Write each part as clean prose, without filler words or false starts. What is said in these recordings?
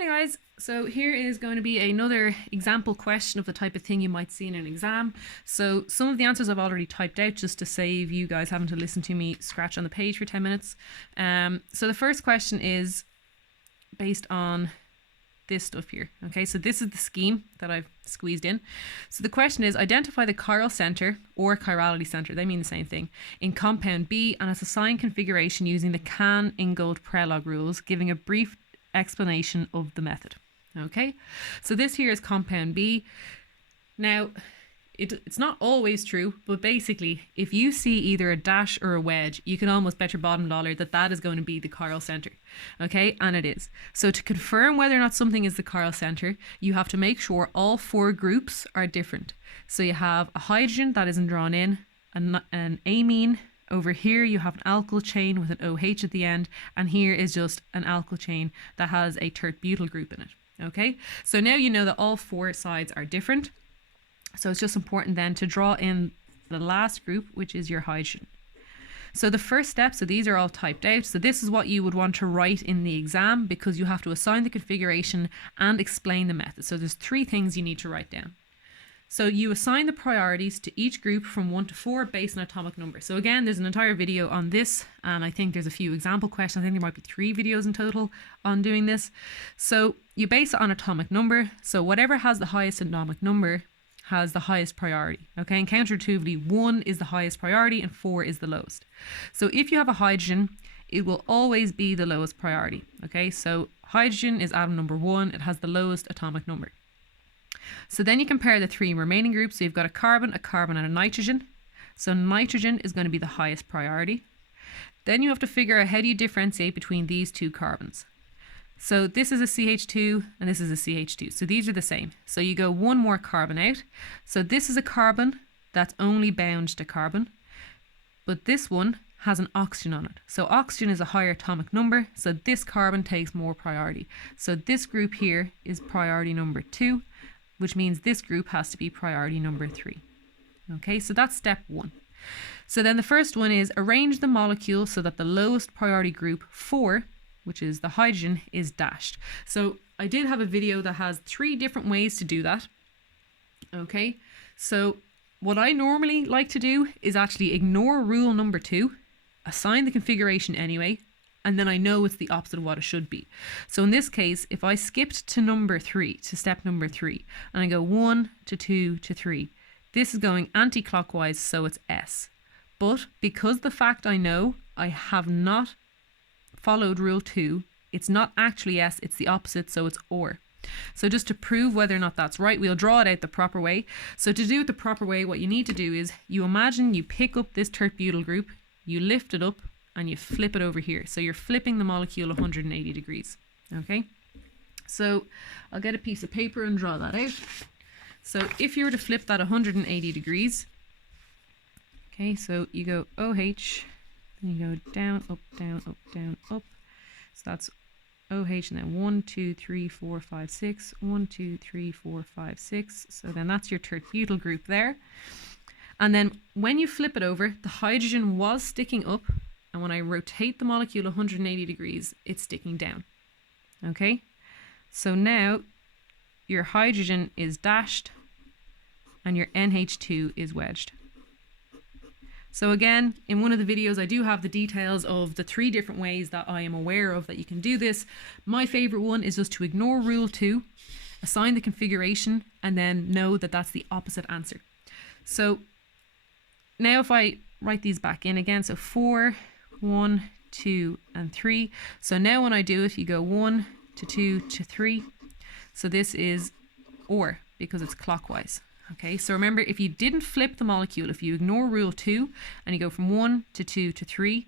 Hey guys, so here is going to be another example question of the type of thing you might see in an exam. So some of the answers I've already typed out just to save you guys having to listen to me scratch on the page for 10 minutes. So the first question is based on this stuff here. Okay, so this is the scheme that I've squeezed in. So the question is, identify the chiral center or chirality center, they mean the same thing, in compound B, and it's assigned configuration using the Can-Ingold-Prelog rules, giving a brief explanation of the method. Okay, so this here is compound B. Now, it's not always true, but basically, if you see either a dash or a wedge, you can almost bet your bottom dollar that that is going to be the chiral center. Okay, and it is. So to confirm whether or not something is the chiral center, you have to make sure all four groups are different. So you have a hydrogen that isn't drawn in, an amine. Over here you have an alkyl chain with an OH at the end, and here is just an alkyl chain that has a tert-butyl group in it. Okay, so now you know that all four sides are different. So it's just important then to draw in the last group, which is your hydrogen. So the first step, so these are all typed out. So this is what you would want to write in the exam, because you have to assign the configuration and explain the method. So there's three things you need to write down. So you assign the priorities to each group from 1 to 4 based on atomic number. So again, there's an entire video on this, and I think there's a few example questions. I think there might be 3 videos in total on doing this. So you base it on atomic number. So whatever has the highest atomic number has the highest priority. Okay, and counterintuitively, 1 is the highest priority and 4 is the lowest. So if you have a hydrogen, it will always be the lowest priority. Okay, so hydrogen is atom number 1, it has the lowest atomic number. So then you compare the 3 remaining groups. So you've got a carbon, and a nitrogen. So nitrogen is going to be the highest priority. Then you have to figure out how do you differentiate between these 2 carbons. So this is a CH2 and this is a CH2. So these are the same. So you go 1 more carbon out. So this is a carbon that's only bound to carbon, but this one has an oxygen on it. So oxygen is a higher atomic number, so this carbon takes more priority. So this group here is priority number 2, which means this group has to be priority number 3. Okay, so that's step 1. So then the first one is arrange the molecule so that the lowest priority group 4, which is the hydrogen, is dashed. So I did have a video that has 3 different ways to do that. Okay, so what I normally like to do is actually ignore rule number 2, assign the configuration anyway, and then I know it's the opposite of what it should be. So in this case, if I skipped to step number 3, and I go 1 to 2 to 3, this is going anti-clockwise, so it's S. But because the fact I know I have not followed rule 2, it's not actually S, it's the opposite, so it's OR. So just to prove whether or not that's right, we'll draw it out the proper way. So to do it the proper way, what you need to do is you imagine you pick up this tert-butyl group, you lift it up, and you flip it over here. So you're flipping the molecule 180 degrees. Okay, so I'll get a piece of paper and draw that out. So if you were to flip that 180 degrees, okay, so you go OH, then you go down, up, down, up, down, up. So that's OH, and then 1, 2, 3, 4, 5, 6. 1, 2, 3, 4, 5, 6. So then that's your tert-butyl group there. And then when you flip it over, the hydrogen was sticking up, and when I rotate the molecule 180 degrees, it's sticking down. Okay, so now your hydrogen is dashed and your NH2 is wedged. So again, in one of the videos, I do have the details of the 3 different ways that I am aware of that you can do this. My favorite one is just to ignore rule 2, assign the configuration, and then know that that's the opposite answer. So now if I write these back in again, so 4, 1, 2, and 3. So now when I do it, you go 1 to 2 to 3. So this is OR because it's clockwise. Okay, so remember, if you didn't flip the molecule, if you ignore rule 2 and you go from 1 to 2 to 3,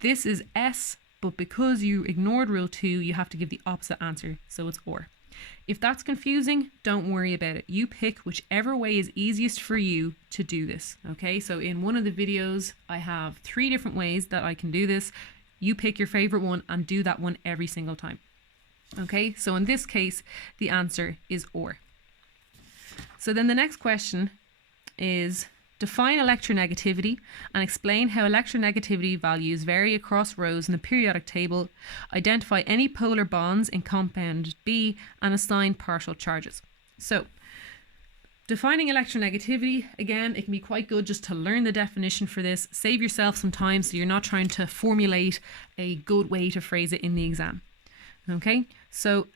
this is S, but because you ignored rule 2, you have to give the opposite answer, so it's OR. If that's confusing, don't worry about it. You pick whichever way is easiest for you to do this. Okay, so in one of the videos, I have 3 different ways that I can do this. You pick your favorite one and do that one every single time. Okay, so in this case, the answer is OR. So then the next question is define electronegativity and explain how electronegativity values vary across rows in the periodic table. Identify any polar bonds in compound B and assign partial charges. So, defining electronegativity, again, it can be quite good just to learn the definition for this. Save yourself some time so you're not trying to formulate a good way to phrase it in the exam. Okay, so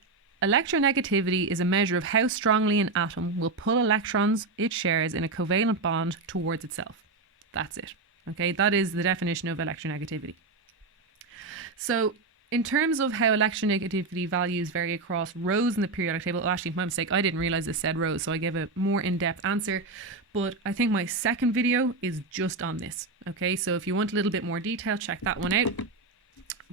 electronegativity is a measure of how strongly an atom will pull electrons it shares in a covalent bond towards itself. That's it. Okay, that is the definition of electronegativity. So, in terms of how electronegativity values vary across rows in the periodic table, actually, my mistake, I didn't realize it said rows, so I gave a more in-depth answer, but I think my second video is just on this. Okay, so if you want a little bit more detail, check that one out.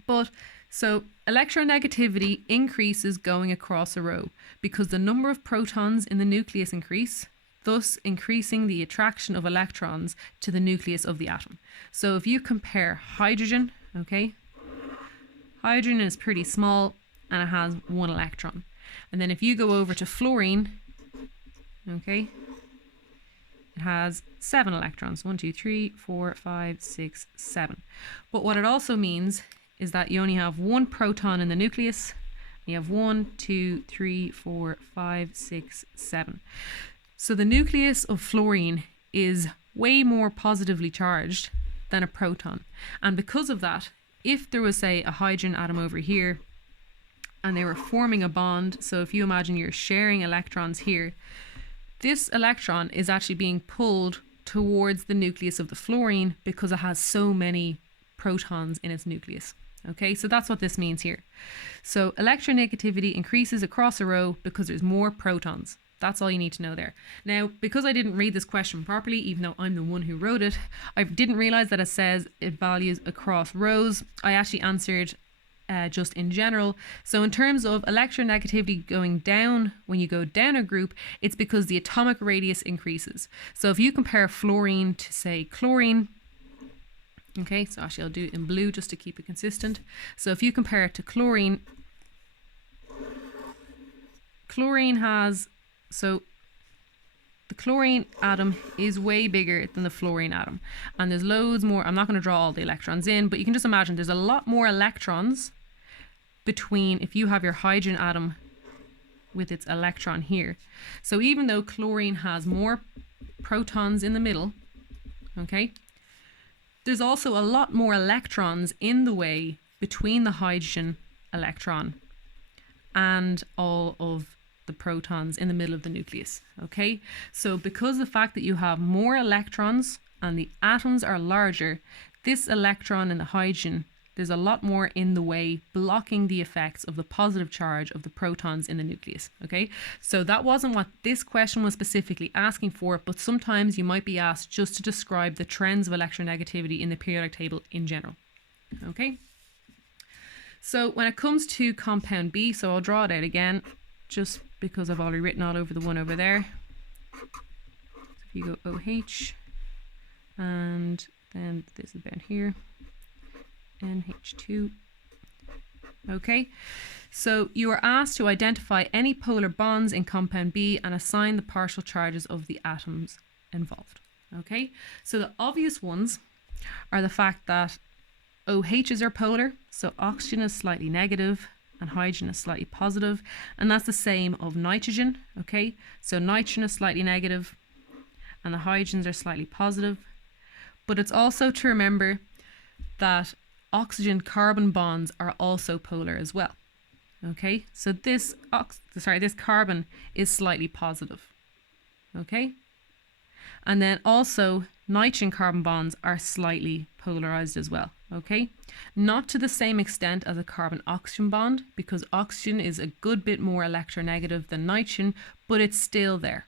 But so electronegativity increases going across a row because the number of protons in the nucleus increase, thus increasing the attraction of electrons to the nucleus of the atom. So if you compare hydrogen, okay, hydrogen is pretty small and it has 1 electron. And then if you go over to fluorine, okay, it has 7 electrons. 1, 2, 3, 4, 5, 6, 7. But what it also means is that you only have 1 proton in the nucleus. You have 1, 2, 3, 4, 5, 6, 7. So the nucleus of fluorine is way more positively charged than a proton. And because of that, if there was, say, a hydrogen atom over here and they were forming a bond, so if you imagine you're sharing electrons here, this electron is actually being pulled towards the nucleus of the fluorine because it has so many protons in its nucleus. Okay, so that's what this means here. So electronegativity increases across a row because there's more protons. That's all you need to know there. Now, because I didn't read this question properly, even though I'm the one who wrote it, I didn't realize that it says it values across rows. I actually answered just in general. So in terms of electronegativity going down, when you go down a group, it's because the atomic radius increases. So if you compare fluorine to, say, chlorine, okay, so actually I'll do it in blue just to keep it consistent. So if you compare it to chlorine, chlorine has, so the chlorine atom is way bigger than the fluorine atom. And there's loads more, I'm not going to draw all the electrons in, but you can just imagine there's a lot more electrons between, if you have your hydrogen atom with its electron here. So even though chlorine has more protons in the middle, okay, there's also a lot more electrons in the way between the hydrogen electron and all of the protons in the middle of the nucleus. Okay, so because of the fact that you have more electrons and the atoms are larger, this electron in the hydrogen, there's a lot more in the way, blocking the effects of the positive charge of the protons in the nucleus. Okay, so that wasn't what this question was specifically asking for, but sometimes you might be asked just to describe the trends of electronegativity in the periodic table in general. Okay, so when it comes to compound B, so I'll draw it out again just because I've already written all over the one over there. So if you go OH, and then this is down here, NH2. Okay, so you are asked to identify any polar bonds in compound B and assign the partial charges of the atoms involved. Okay, so the obvious ones are the fact that OHs are polar, so oxygen is slightly negative and hydrogen is slightly positive, and that's the same of nitrogen. Okay, so nitrogen is slightly negative and the hydrogens are slightly positive. But it's also to remember that oxygen carbon bonds are also polar as well. Okay, so this carbon is slightly positive. Okay, and then also nitrogen carbon bonds are slightly polarized as well. Okay, not to the same extent as a carbon oxygen bond, because oxygen is a good bit more electronegative than nitrogen, but it's still there.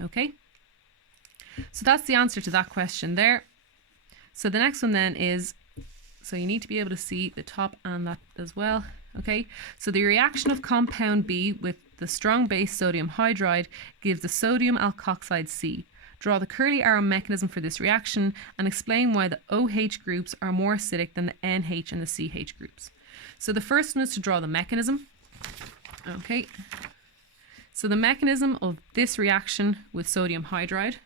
Okay, so that's the answer to that question there. So the next one then is, so you need to be able to see the top and that as well. Okay, so the reaction of compound B with the strong base sodium hydride gives the sodium alkoxide C. Draw the curly arrow mechanism for this reaction and explain why the OH groups are more acidic than the NH and the CH groups. So the first one is to draw the mechanism. Okay, so the mechanism of this reaction with sodium hydride.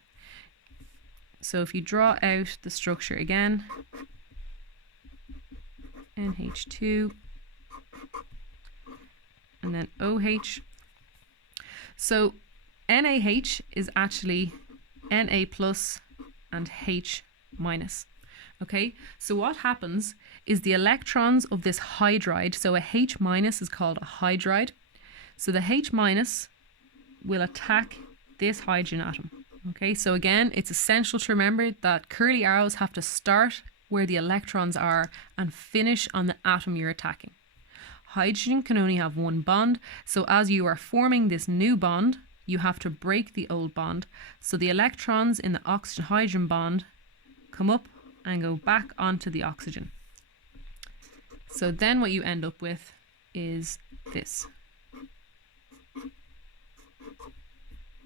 So if you draw out the structure again, NH2, and then OH. So NaH is actually Na plus and H minus. Okay, so what happens is the electrons of this hydride, so a H minus is called a hydride. So the H minus will attack this hydrogen atom. Okay, so again, it's essential to remember that curly arrows have to start where the electrons are and finish on the atom you're attacking. Hydrogen can only have one bond, so as you are forming this new bond, you have to break the old bond. So the electrons in the oxygen-hydrogen bond come up and go back onto the oxygen. So then what you end up with is this.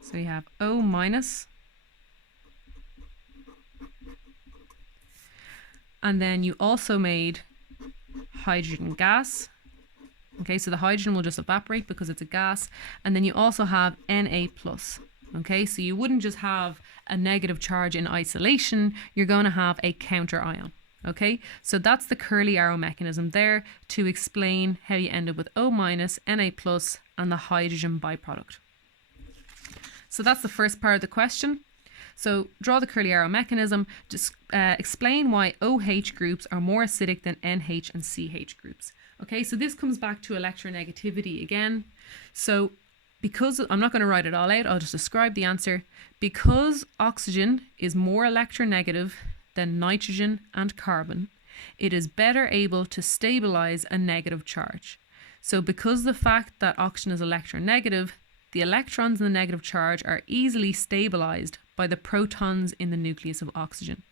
So you have O minus, and then you also made hydrogen gas. Okay, so the hydrogen will just evaporate because it's a gas, and then you also have Na plus. Okay, so you wouldn't just have a negative charge in isolation, you're going to have a counter ion. Okay, so that's the curly arrow mechanism there to explain how you end up with O minus, Na plus, and the hydrogen byproduct. So that's the first part of the question. So draw the curly arrow mechanism, just explain why OH groups are more acidic than NH and CH groups. Okay, so this comes back to electronegativity again. So because, I'm not going to write it all out, I'll just describe the answer. Because oxygen is more electronegative than nitrogen and carbon, it is better able to stabilize a negative charge. So because the fact that oxygen is electronegative, the electrons in the negative charge are easily stabilized by the protons in the nucleus of oxygen.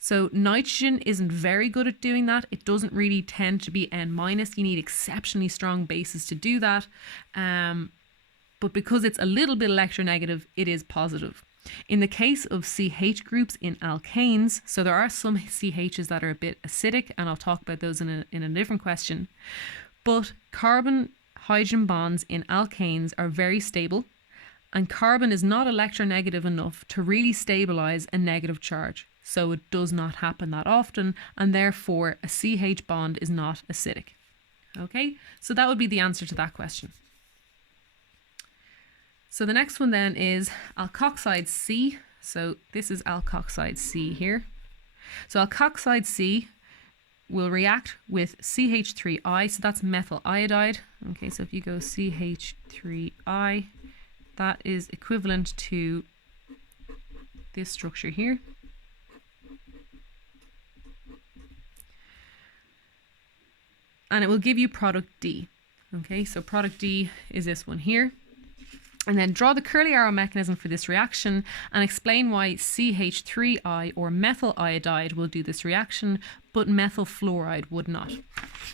So nitrogen isn't very good at doing that. It doesn't really tend to be N minus. You need exceptionally strong bases to do that. But because it's a little bit electronegative, it is positive. In the case of CH groups in alkanes, so there are some CHs that are a bit acidic, and I'll talk about those in a different question. But carbon-hydrogen bonds in alkanes are very stable, and carbon is not electronegative enough to really stabilize a negative charge. So it does not happen that often, and therefore a CH bond is not acidic. Okay, so that would be the answer to that question. So the next one then is alkoxide C. So this is alkoxide C here. So alkoxide C will react with CH3I, so that's methyl iodide. Okay, so if you go CH3I, that is equivalent to this structure here. And it will give you product D. Okay, so product D is this one here. And then draw the curly arrow mechanism for this reaction and explain why CH3I or methyl iodide will do this reaction, but methyl fluoride would not.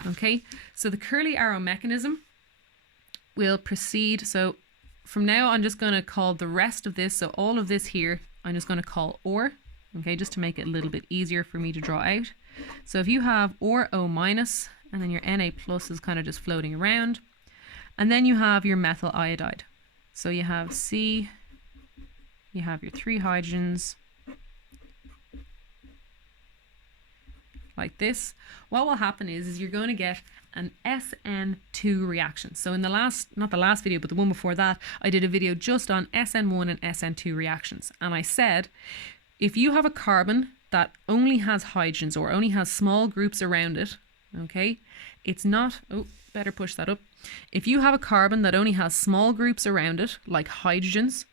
Okay, so the curly arrow mechanism will proceed. So from now, I'm just going to call the rest of this, so all of this here, I'm just going to call OR, okay, just to make it a little bit easier for me to draw out. So if you have OR O minus, and then your Na plus is kind of just floating around, and then you have your methyl iodide. So you have C, you have your 3 hydrogens, like this. What will happen is you're going to get an SN2 reaction. So in the last, not the last video, but the one before that, I did a video just on SN1 and SN2 reactions. And I said, if you have a carbon that only has hydrogens or only has small groups around it, okay, it's not, oh, better push that up. If you have a carbon that only has small groups around it, like hydrogens,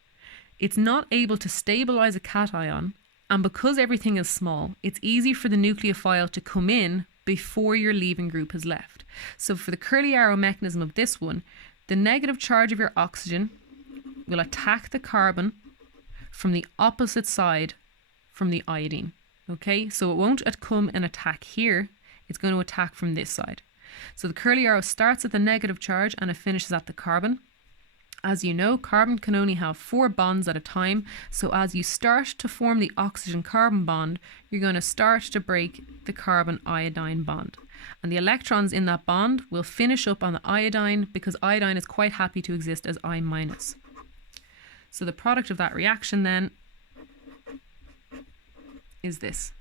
it's not able to stabilize a cation, and because everything is small, it's easy for the nucleophile to come in before your leaving group has left. So for the curly arrow mechanism of this one, the negative charge of your oxygen will attack the carbon from the opposite side from the iodine. Okay, so it won't come and attack here, it's going to attack from this side. So the curly arrow starts at the negative charge and it finishes at the carbon. As you know, carbon can only have 4 bonds at a time. So as you start to form the oxygen-carbon bond, you're going to start to break the carbon-iodine bond. And the electrons in that bond will finish up on the iodine because iodine is quite happy to exist as I minus. So the product of that reaction then is this.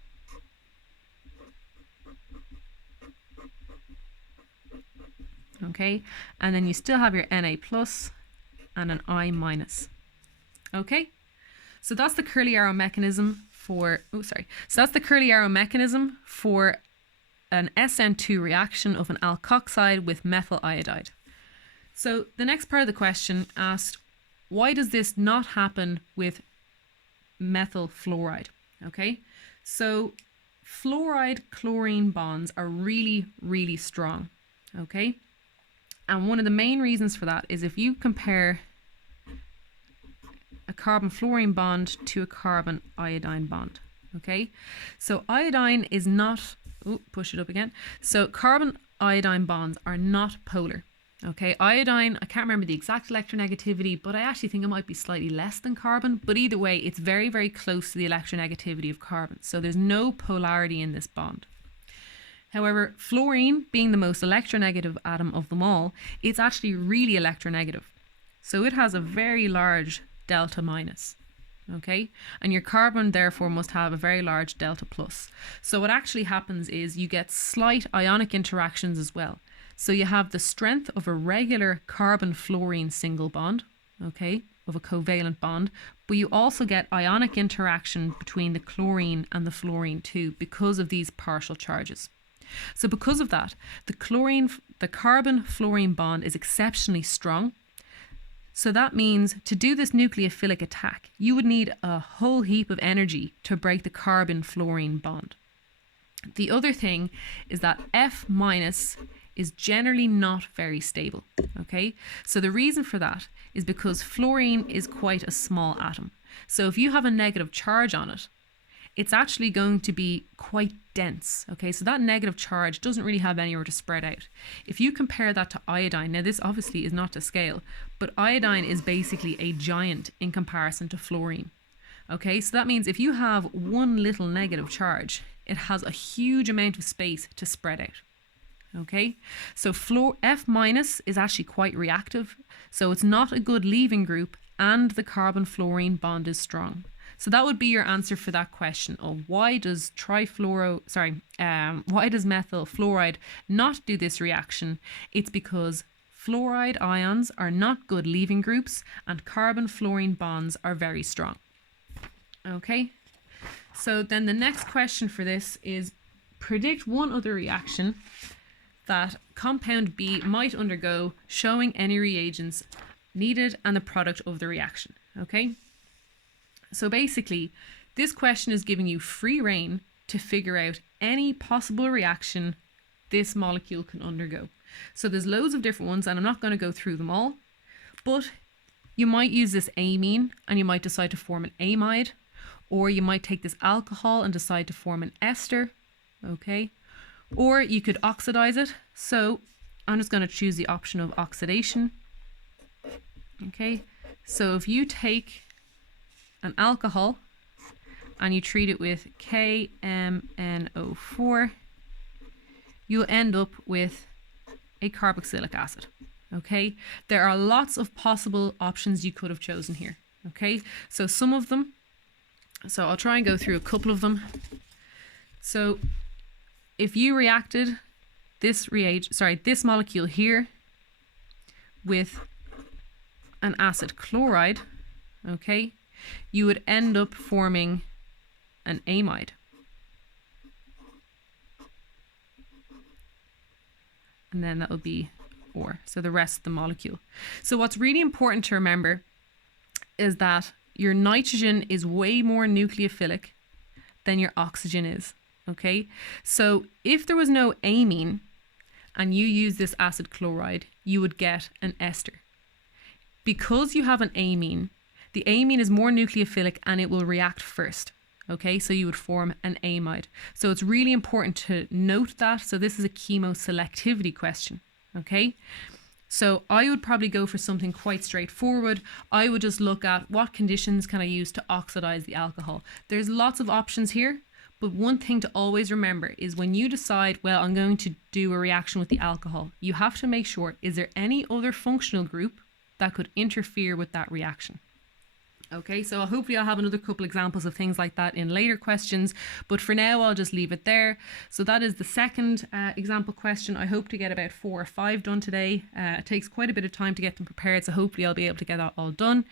Okay, and then you still have your Na plus and an I minus. Okay, so that's the curly arrow mechanism for, so that's the curly arrow mechanism for an SN2 reaction of an alkoxide with methyl iodide. So the next part of the question asked, why does this not happen with methyl fluoride? Okay, so fluoride chlorine bonds are really, really strong. Okay, and one of the main reasons for that is if you compare a carbon fluorine bond to a carbon iodine bond. Okay, so iodine is not, push it up again. So carbon iodine bonds are not polar. Okay, iodine, I can't remember the exact electronegativity, but I actually think it might be slightly less than carbon. But either way, it's very, very close to the electronegativity of carbon. So there's no polarity in this bond. However, fluorine, being the most electronegative atom of them all, it's actually really electronegative. So it has a very large delta minus. Okay, and your carbon therefore must have a very large delta plus. So what actually happens is you get slight ionic interactions as well. So you have the strength of a regular carbon fluorine single bond, okay, of a covalent bond, but you also get ionic interaction between the chlorine and the fluorine too because of these partial charges. So because of that, the carbon fluorine bond is exceptionally strong. So that means to do this nucleophilic attack, you would need a whole heap of energy to break the carbon fluorine bond. The other thing is that F minus is generally not very stable. Okay, so the reason for that is because fluorine is quite a small atom. So if you have a negative charge on it, it's actually going to be quite dense. Okay, so that negative charge doesn't really have anywhere to spread out. If you compare that to iodine, now this obviously is not to scale, but iodine is basically a giant in comparison to fluorine. Okay, so that means if you have one little negative charge, it has a huge amount of space to spread out. Okay, so F minus is actually quite reactive, so it's not a good leaving group, and the carbon fluorine bond is strong. So that would be your answer for that question of why does methyl fluoride not do this reaction? It's because fluoride ions are not good leaving groups and carbon fluorine bonds are very strong. Okay, so then the next question for this is predict one other reaction that compound B might undergo, showing any reagents needed and the product of the reaction. Okay, so basically this question is giving you free rein to figure out any possible reaction this molecule can undergo. So there's loads of different ones and I'm not going to go through them all, but you might use this amine and you might decide to form an amide, or you might take this alcohol and decide to form an ester. Okay, or you could oxidize it. So I'm just going to choose the option of oxidation. Okay, so if you take an alcohol and you treat it with KMNO4, you'll end up with a carboxylic acid. Okay, there are lots of possible options you could have chosen here. Okay, so some of them, so I'll try and go through a couple of them. So if you reacted this molecule here with an acid chloride, okay, you would end up forming an amide. And then that would be OR, so the rest of the molecule. So what's really important to remember is that your nitrogen is way more nucleophilic than your oxygen is. Okay, so if there was no amine and you use this acid chloride, you would get an ester. Because you have an amine, the amine is more nucleophilic and it will react first. Okay, so you would form an amide. So it's really important to note that. So this is a chemoselectivity question. Okay, so I would probably go for something quite straightforward. I would just look at what conditions can I use to oxidize the alcohol. There's lots of options here. But one thing to always remember is when you decide, well, I'm going to do a reaction with the alcohol, you have to make sure, is there any other functional group that could interfere with that reaction? Okay, so hopefully I'll have another couple examples of things like that in later questions, but for now I'll just leave it there. So that is the second example question. I hope to get about 4 or 5 done today. It takes quite a bit of time to get them prepared, so hopefully I'll be able to get that all done.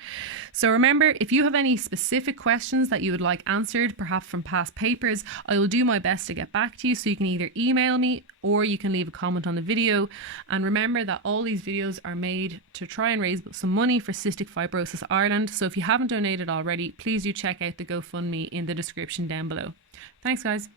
So remember, if you have any specific questions that you would like answered, perhaps from past papers, I will do my best to get back to you. So you can either email me or you can leave a comment on the video. And remember that all these videos are made to try and raise some money for Cystic Fibrosis Ireland. So if you haven't donated already, please do check out the GoFundMe in the description down below. Thanks, guys.